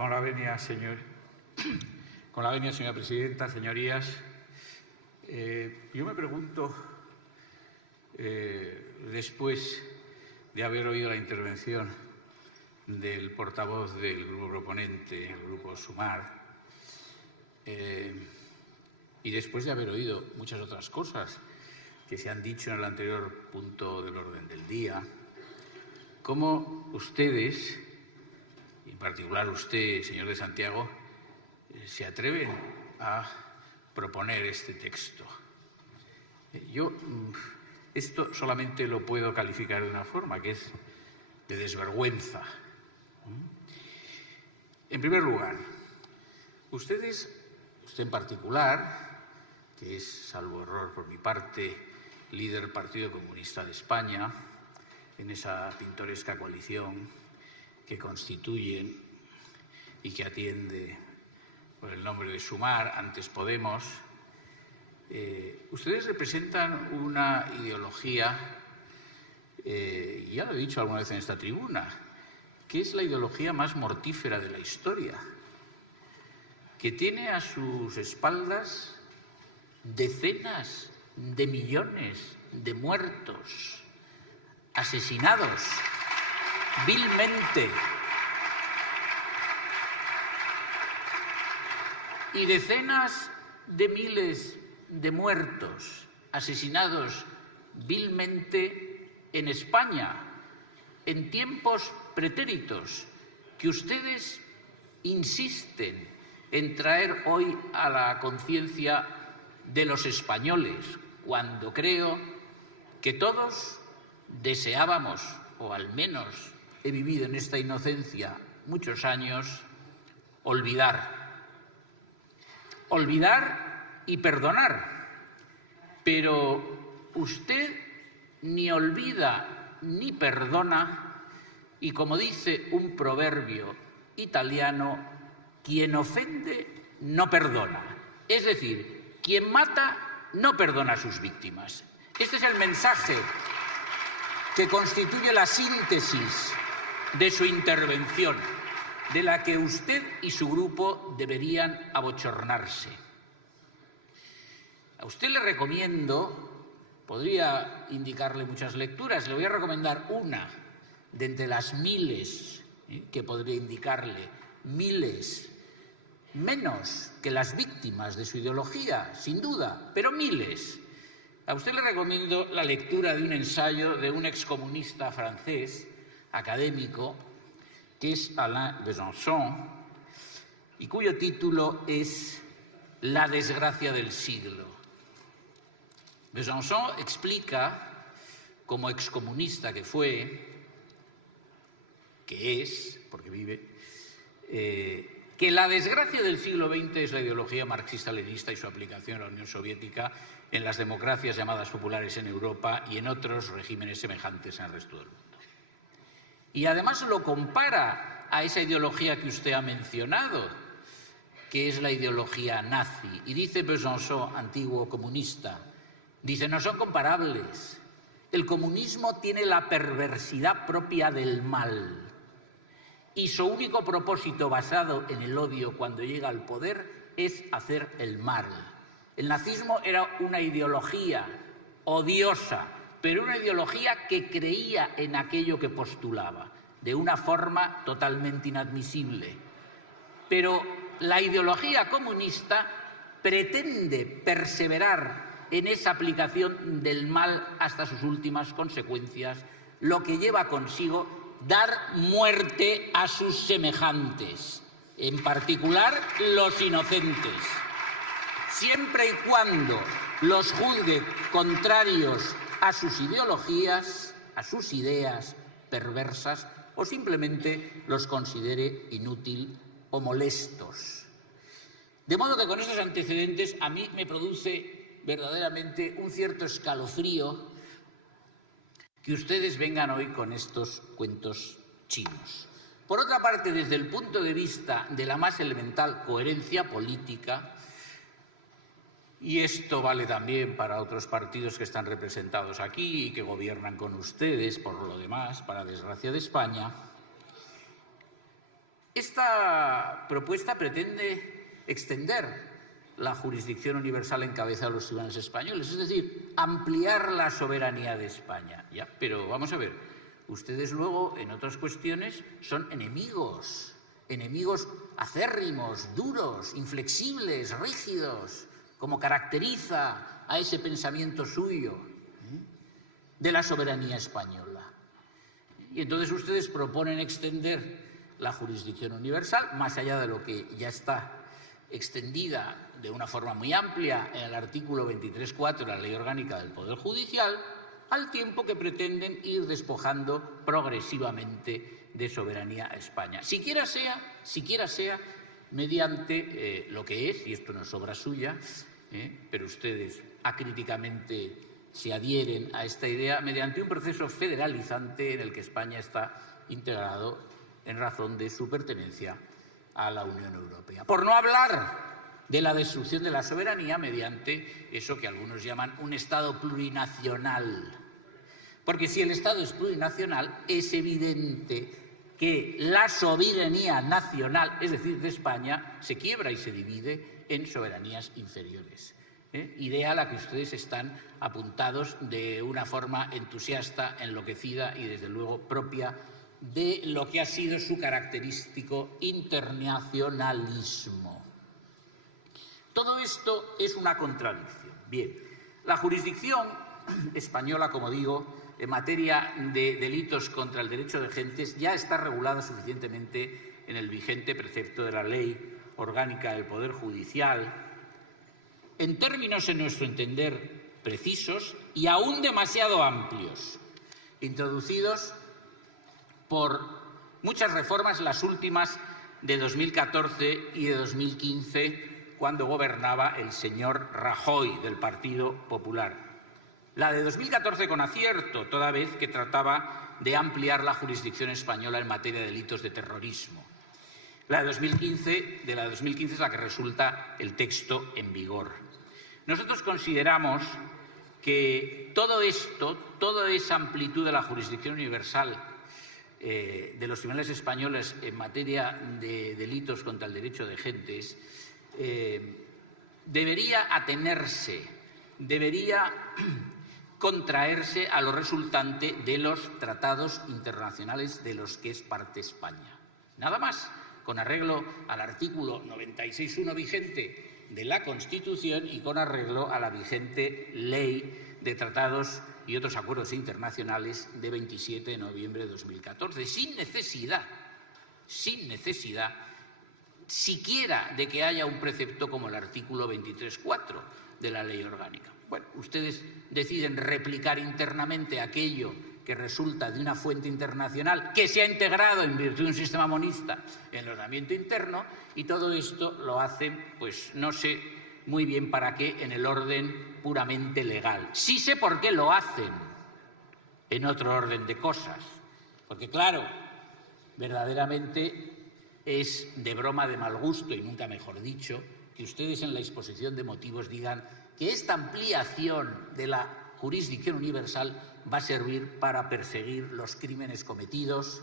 Con la venia, señora presidenta, señorías, yo me pregunto, después de haber oído la intervención del portavoz del grupo proponente, el grupo Sumar, y después de haber oído muchas otras cosas que se han dicho en el anterior punto del orden del día, cómo ustedes, en particular usted, señor de Santiago, se atreven a proponer este texto. Yo esto solamente lo puedo calificar de una forma, que es de desvergüenza. En primer lugar, usted en particular, que es, salvo error por mi parte, líder del Partido Comunista de España, en esa pintoresca coalición que constituyen y que atiende por el nombre de Sumar, antes Podemos, ustedes representan una ideología, ya lo he dicho alguna vez en esta tribuna, que es la ideología más mortífera de la historia, que tiene a sus espaldas decenas de millones de muertos, asesinados vilmente, y decenas de miles de muertos, asesinados vilmente en España, en tiempos pretéritos, que ustedes insisten en traer hoy a la conciencia de los españoles, cuando creo que todos deseábamos, o al menos he vivido en esta inocencia muchos años, olvidar y perdonar. Pero usted ni olvida ni perdona, y como dice un proverbio italiano, quien ofende no perdona. Es decir, quien mata no perdona a sus víctimas. Este es el mensaje que constituye la síntesis de su intervención, de la que usted y su grupo deberían abochornarse. A usted le recomiendo, podría indicarle muchas lecturas, le voy a recomendar una de entre las miles que podría indicarle, miles, menos que las víctimas de su ideología, sin duda, pero miles. A usted le recomiendo la lectura de un ensayo de un excomunista francés, académico, que es Alain Besançon, y cuyo título es La desgracia del siglo. Besançon explica, como excomunista que fue, que es, porque vive, que la desgracia del siglo XX es la ideología marxista-leninista y su aplicación en la Unión Soviética, en las democracias llamadas populares en Europa y en otros regímenes semejantes en el resto del mundo. Y además lo compara a esa ideología que usted ha mencionado, que es la ideología nazi. Y dice Besançon, antiguo comunista, dice, no son comparables. El comunismo tiene la perversidad propia del mal. Y su único propósito basado en el odio cuando llega al poder es hacer el mal. El nazismo era una ideología odiosa, pero una ideología que creía en aquello que postulaba, de una forma totalmente inadmisible. Pero la ideología comunista pretende perseverar en esa aplicación del mal hasta sus últimas consecuencias, lo que lleva consigo dar muerte a sus semejantes, en particular los inocentes, siempre y cuando los juzgue contrarios a sus ideologías, a sus ideas perversas, o simplemente los considere inútil o molestos. De modo que con esos antecedentes a mí me produce verdaderamente un cierto escalofrío que ustedes vengan hoy con estos cuentos chinos. Por otra parte, desde el punto de vista de la más elemental coherencia política, y esto vale también para otros partidos que están representados aquí y que gobiernan con ustedes, por lo demás, para desgracia de España, es Esta propuesta pretende extender la jurisdicción universal en cabeza de los tribunales españoles, es decir, ampliar la soberanía de España. Ya, pero vamos a ver, ustedes luego en otras cuestiones son enemigos acérrimos, duros, inflexibles, rígidos, como caracteriza a ese pensamiento suyo de la soberanía española. Y entonces ustedes proponen extender la jurisdicción universal, más allá de lo que ya está extendida de una forma muy amplia en el artículo 23.4 de la Ley Orgánica del Poder Judicial, al tiempo que pretenden ir despojando progresivamente de soberanía a España. Siquiera sea mediante lo que es, y esto no es obra suya, pero ustedes acríticamente se adhieren a esta idea, mediante un proceso federalizante en el que España está integrado en razón de su pertenencia a la Unión Europea. Por no hablar de la destrucción de la soberanía mediante eso que algunos llaman un Estado plurinacional. Porque si el Estado es plurinacional, es evidente que la soberanía nacional, es decir, de España, se quiebra y se divide en soberanías inferiores. Idea a la que ustedes están apuntados de una forma entusiasta, enloquecida y, desde luego, propia de lo que ha sido su característico internacionalismo. Todo esto es una contradicción. Bien, la jurisdicción española, como digo, en materia de delitos contra el derecho de gentes ya está regulada suficientemente en el vigente precepto de la Ley Orgánica del Poder Judicial, en términos, en nuestro entender, precisos y aún demasiado amplios, introducidos por muchas reformas, las últimas de 2014 y de 2015, cuando gobernaba el señor Rajoy, del Partido Popular. La de 2014 con acierto, toda vez que trataba de ampliar la jurisdicción española en materia de delitos de terrorismo. La de 2015 es la que resulta el texto en vigor. Nosotros consideramos que todo esto, toda esa amplitud de la jurisdicción universal de los tribunales españoles en materia de delitos contra el derecho de gentes debería atenerse, debería contraerse a lo resultante de los tratados internacionales de los que es parte España. Nada más, con arreglo al artículo 96.1 vigente de la Constitución y con arreglo a la vigente Ley de Tratados y otros acuerdos internacionales de 27 de noviembre de 2014, sin necesidad siquiera de que haya un precepto como el artículo 23.4 de la Ley Orgánica. Bueno, ustedes deciden replicar internamente aquello que resulta de una fuente internacional que se ha integrado en virtud de un sistema monista en el ordenamiento interno, y todo esto lo hacen, pues no sé muy bien para qué, en el orden puramente legal. Sí sé por qué lo hacen en otro orden de cosas, porque claro, verdaderamente es de broma de mal gusto, y nunca mejor dicho, que ustedes en la exposición de motivos digan que esta ampliación de la jurisdicción universal va a servir para perseguir los crímenes cometidos,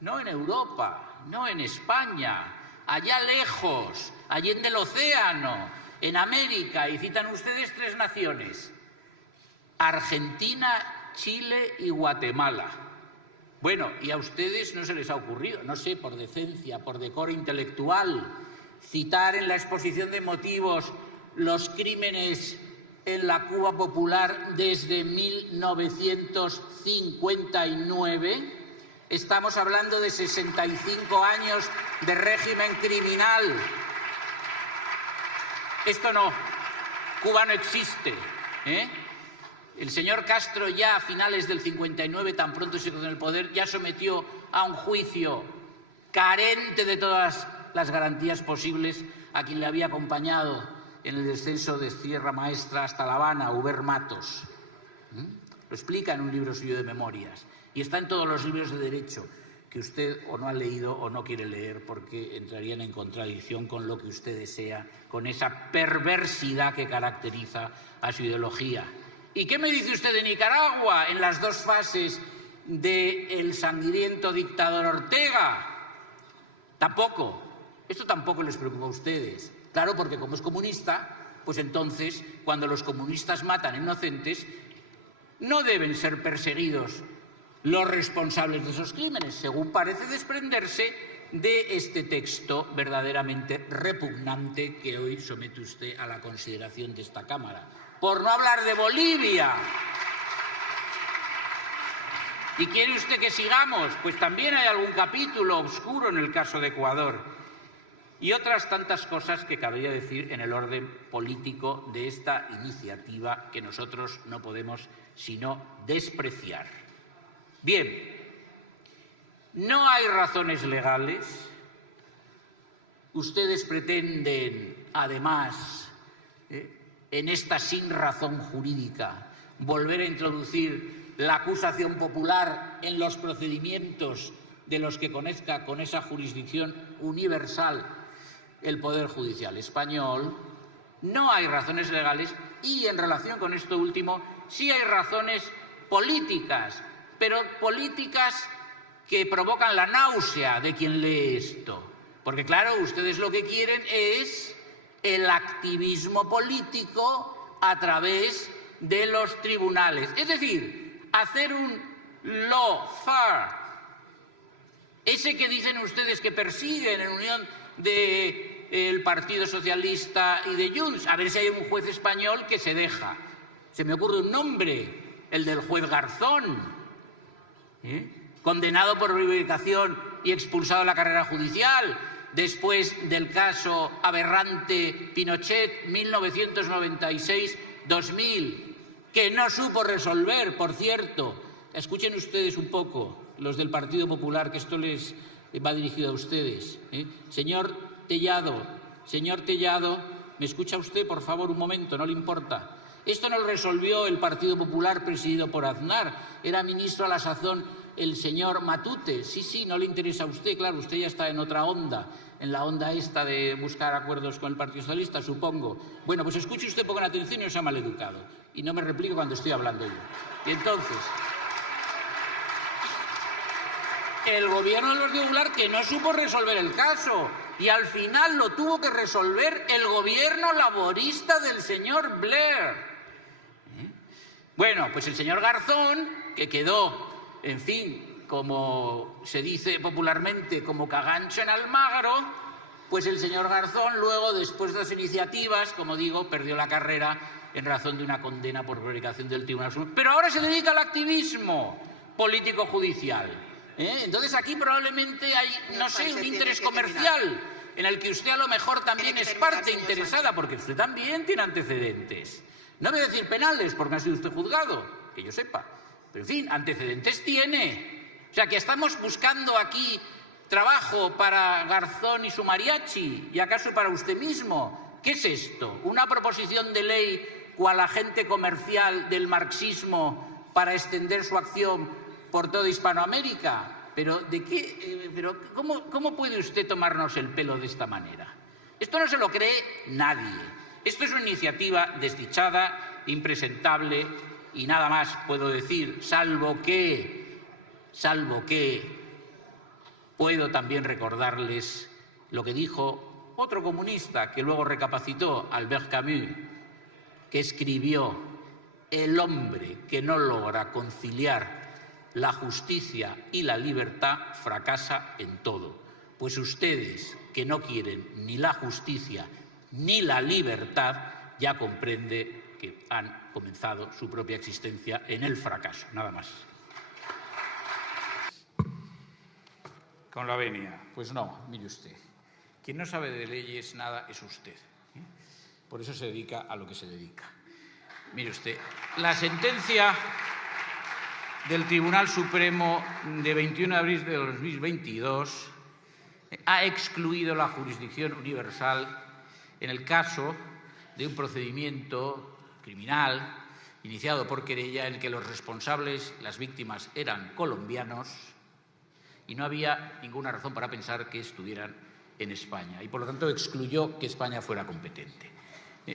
no en Europa, no en España, allá lejos, allende el océano, en América, y citan ustedes 3 naciones: Argentina, Chile y Guatemala. Bueno, y a ustedes no se les ha ocurrido, no sé, por decencia, por decoro intelectual, citar en la exposición de motivos los crímenes en la Cuba popular desde 1959. Estamos hablando de 65 años de régimen criminal. Esto no, Cuba no existe, El señor Castro ya a finales del 59, tan pronto se quedó en el poder, ya sometió a un juicio carente de todas las garantías posibles a quien le había acompañado en el descenso de Sierra Maestra hasta La Habana, Hubert Matos. Lo explica en un libro suyo de memorias. Y está en todos los libros de derecho que usted o no ha leído o no quiere leer, porque entrarían en contradicción con lo que usted desea, con esa perversidad que caracteriza a su ideología. ¿Y qué me dice usted de Nicaragua en las 2 fases del sangriento dictador Ortega? Esto tampoco les preocupa a ustedes. Claro, porque como es comunista, pues entonces, cuando los comunistas matan inocentes, no deben ser perseguidos los responsables de esos crímenes, según parece desprenderse de este texto verdaderamente repugnante que hoy somete usted a la consideración de esta Cámara. Por no hablar de Bolivia. ¿Y quiere usted que sigamos? Pues también hay algún capítulo oscuro en el caso de Ecuador. Y otras tantas cosas que cabría decir en el orden político de esta iniciativa que nosotros no podemos sino despreciar. Bien, no hay razones legales. Ustedes pretenden, además, en esta sin razón jurídica, volver a introducir la acusación popular en los procedimientos de los que conozca con esa jurisdicción universal el Poder Judicial español. No hay razones legales y, en relación con esto último, sí hay razones políticas, pero políticas que provocan la náusea de quien lee esto. Porque, claro, ustedes lo que quieren es el activismo político a través de los tribunales. Es decir, hacer un lawfare, ese que dicen ustedes que persiguen en unión del Partido Socialista y de Junts. A ver si hay un juez español que se deja. Se me ocurre un nombre, el del juez Garzón, condenado por prevaricación y expulsado de la carrera judicial después del caso aberrante Pinochet 1996-2000, que no supo resolver, por cierto. Escuchen ustedes un poco, los del Partido Popular, que esto les va dirigido a ustedes. Señor Tellado, ¿me escucha usted, por favor, un momento? ¿No le importa? Esto no lo resolvió el Partido Popular presidido por Aznar. Era ministro a la sazón el señor Matute. Sí, no le interesa a usted, claro, usted ya está en otra onda, en la onda esta de buscar acuerdos con el Partido Socialista, supongo. Bueno, pues escuche usted, ponga atención y no sea maleducado. Y no me replique cuando estoy hablando yo. Y entonces, el gobierno del Partido Popular que no supo resolver el caso y al final lo tuvo que resolver el gobierno laborista del señor Blair. Bueno, pues el señor Garzón, que quedó, en fin, como se dice popularmente, como cagancho en Almagro, pues el señor Garzón luego, después de las iniciativas, como digo, perdió la carrera en razón de una condena por prevaricación del Tribunal Supremo. Pero ahora se dedica al activismo político-judicial. Entonces aquí probablemente hay, no sé, un interés comercial en el que usted a lo mejor también es parte interesada, porque usted también tiene antecedentes. No voy a decir penales, porque no ha sido usted juzgado, que yo sepa. Pero, en fin, antecedentes tiene. O sea, que estamos buscando aquí trabajo para Garzón y su mariachi, y acaso para usted mismo. ¿Qué es esto? ¿Una proposición de ley cual agente comercial del marxismo para extender su acción por toda Hispanoamérica? ¿Pero de qué? ¿Cómo puede usted tomarnos el pelo de esta manera? Esto no se lo cree nadie. Esto es una iniciativa desdichada, impresentable, y nada más puedo decir, salvo que puedo también recordarles lo que dijo otro comunista que luego recapacitó, Albert Camus, que escribió: el hombre que no logra conciliar la justicia y la libertad fracasa en todo. Pues ustedes, que no quieren ni la justicia ni la libertad, ya comprende que han comenzado su propia existencia en el fracaso. Nada más. Con la venia. Pues no, mire usted. Quien no sabe de leyes nada es usted. Por eso se dedica a lo que se dedica. Mire usted, la sentencia del Tribunal Supremo de 21 de abril de 2022 ha excluido la jurisdicción universal en el caso de un procedimiento criminal iniciado por querella en el que los responsables, las víctimas, eran colombianos y no había ninguna razón para pensar que estuvieran en España, y por lo tanto excluyó que España fuera competente.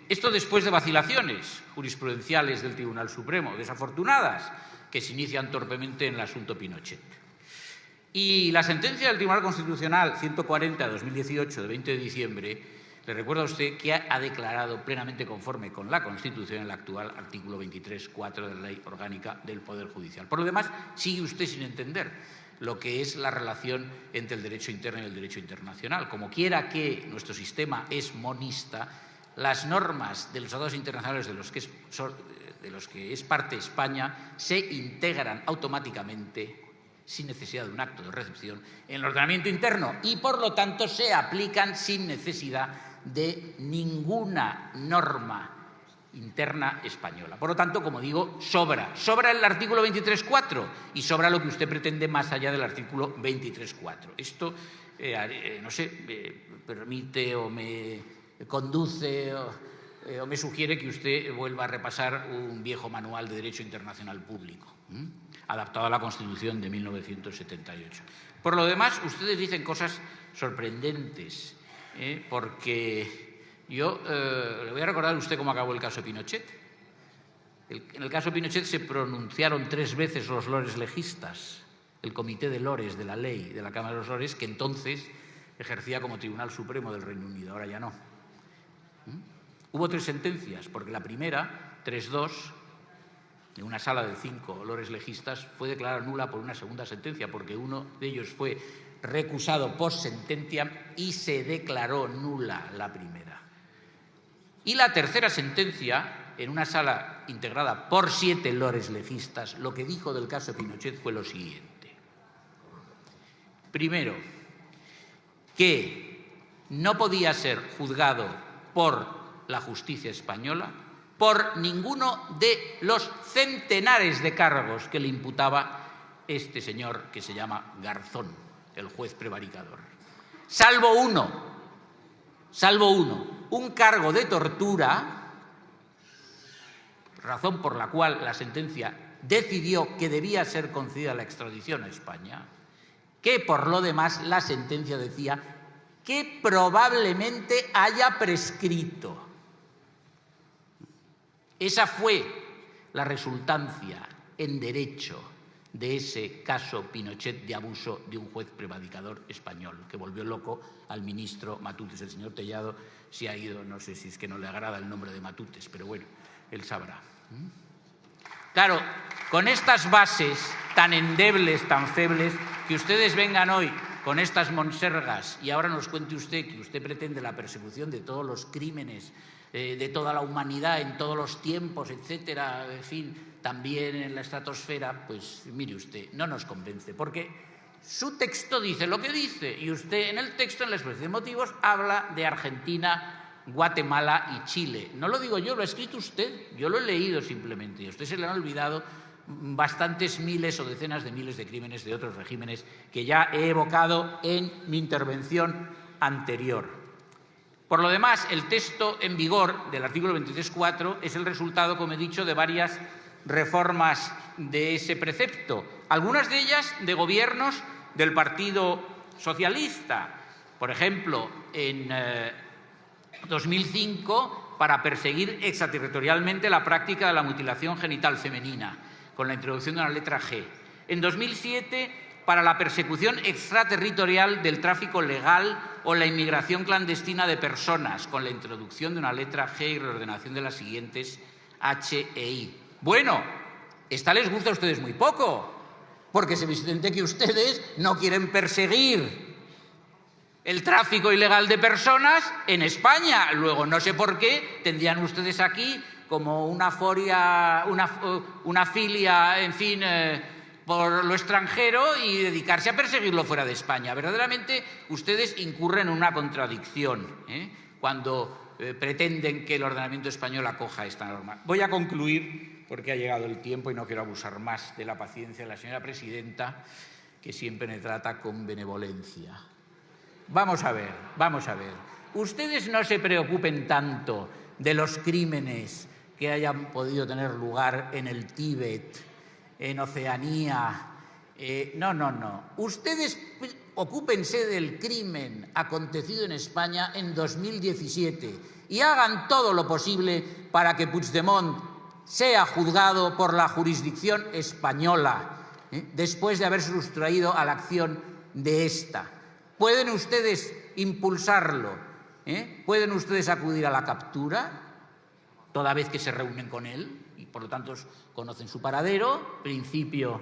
Esto después de vacilaciones jurisprudenciales del Tribunal Supremo, desafortunadas, que se inician torpemente en el asunto Pinochet. Y la sentencia del Tribunal Constitucional 140/2018 de 20 de diciembre, le recuerdo a usted que ha declarado plenamente conforme con la Constitución el actual artículo 23.4 de la Ley Orgánica del Poder Judicial. Por lo demás, sigue usted sin entender lo que es la relación entre el derecho interno y el derecho internacional. Como quiera que nuestro sistema es monista, las normas de los tratados internacionales de los que es parte España se integran automáticamente, sin necesidad de un acto de recepción, en el ordenamiento interno y, por lo tanto, se aplican sin necesidad de ninguna norma interna española. Por lo tanto, como digo, sobra el artículo 23.4 y sobra lo que usted pretende más allá del artículo 23.4. Esto, no sé, me permite o me conduce o me sugiere que usted vuelva a repasar un viejo manual de Derecho Internacional Público, adaptado a la Constitución de 1978. Por lo demás, ustedes dicen cosas sorprendentes, porque yo le voy a recordar a usted cómo acabó el caso Pinochet. En el caso Pinochet se pronunciaron 3 veces los lores legistas, el Comité de Lores de la Ley de la Cámara de los Lores, que entonces ejercía como Tribunal Supremo del Reino Unido, ahora ya no. Hubo 3 sentencias, porque la primera, 3-2, de una sala de 5 lores legistas, fue declarada nula por una segunda sentencia, porque uno de ellos fue recusado post sententiam y se declaró nula la primera. Y la tercera sentencia, en una sala integrada por 7 lores legistas, lo que dijo del caso Pinochet fue lo siguiente. Primero, que no podía ser juzgado por la justicia española por ninguno de los centenares de cargos que le imputaba este señor que se llama Garzón, el juez prevaricador. Salvo uno, un cargo de tortura, razón por la cual la sentencia decidió que debía ser concedida la extradición a España, que por lo demás la sentencia decía que probablemente haya prescrito. Esa fue la resultancia en derecho de ese caso Pinochet de abuso de un juez prevaricador español, que volvió loco al ministro Matutes. El señor Tellado se ha ido, no sé si es que no le agrada el nombre de Matutes, pero bueno, él sabrá. Claro, con estas bases tan endebles, tan febles, que ustedes vengan hoy con estas monsergas y ahora nos cuente usted que usted pretende la persecución de todos los crímenes de toda la humanidad en todos los tiempos, etcétera, en fin, también en la estratosfera, pues mire usted, no nos convence, porque su texto dice lo que dice y usted en el texto, en la exposición de motivos, habla de Argentina, Guatemala y Chile. No lo digo yo, lo ha escrito usted, yo lo he leído simplemente y a usted se le han olvidado bastantes miles o decenas de miles de crímenes de otros regímenes que ya he evocado en mi intervención anterior. Por lo demás, el texto en vigor del artículo 23.4 es el resultado, como he dicho, de varias reformas de ese precepto, algunas de ellas de gobiernos del Partido Socialista. Por ejemplo, en 2005, para perseguir extraterritorialmente la práctica de la mutilación genital femenina, con la introducción de una letra G. En 2007, para la persecución extraterritorial del tráfico legal o la inmigración clandestina de personas, con la introducción de una letra G y reordenación de las siguientes H e I. Bueno, esta les gusta a ustedes muy poco, porque es evidente que ustedes no quieren perseguir el tráfico ilegal de personas en España. Luego, no sé por qué, tendrían ustedes aquí como una filia, en fin, por lo extranjero y dedicarse a perseguirlo fuera de España. Verdaderamente ustedes incurren en una contradicción cuando pretenden que el ordenamiento español acoja esta norma. Voy a concluir porque ha llegado el tiempo y no quiero abusar más de la paciencia de la señora presidenta, que siempre me trata con benevolencia. Vamos a ver. Ustedes no se preocupen tanto de los crímenes que hayan podido tener lugar en el Tíbet, en Oceanía. No. Ustedes ocúpense del crimen acontecido en España en 2017 y hagan todo lo posible para que Puigdemont sea juzgado por la jurisdicción española después de haber sustraído a la acción de esta. ¿Pueden ustedes impulsarlo? ¿Pueden ustedes acudir a la captura, toda vez que se reúnen con él y por lo tanto conocen su paradero, principio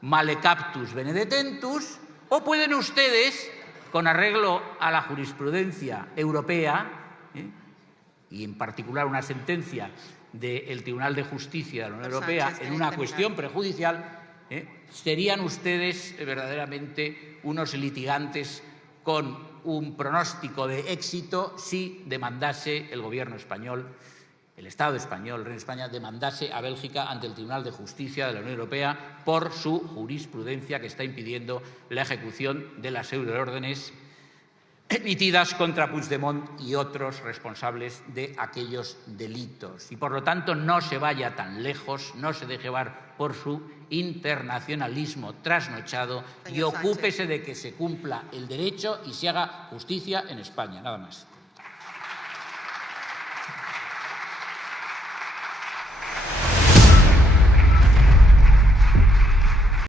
male captus bene detentus? ¿O pueden ustedes, con arreglo a la jurisprudencia europea, y en particular una sentencia del Tribunal de Justicia de la Unión Europea en una cuestión prejudicial, serían ustedes verdaderamente unos litigantes con un pronóstico de éxito si demandase el Gobierno español, el Estado español, el Reino de España, demandase a Bélgica ante el Tribunal de Justicia de la Unión Europea por su jurisprudencia que está impidiendo la ejecución de las euroórdenes emitidas contra Puigdemont y otros responsables de aquellos delitos. Y por lo tanto no se vaya tan lejos, no se deje llevar por su internacionalismo trasnochado y ocúpese de que se cumpla el derecho y se haga justicia en España. Nada más.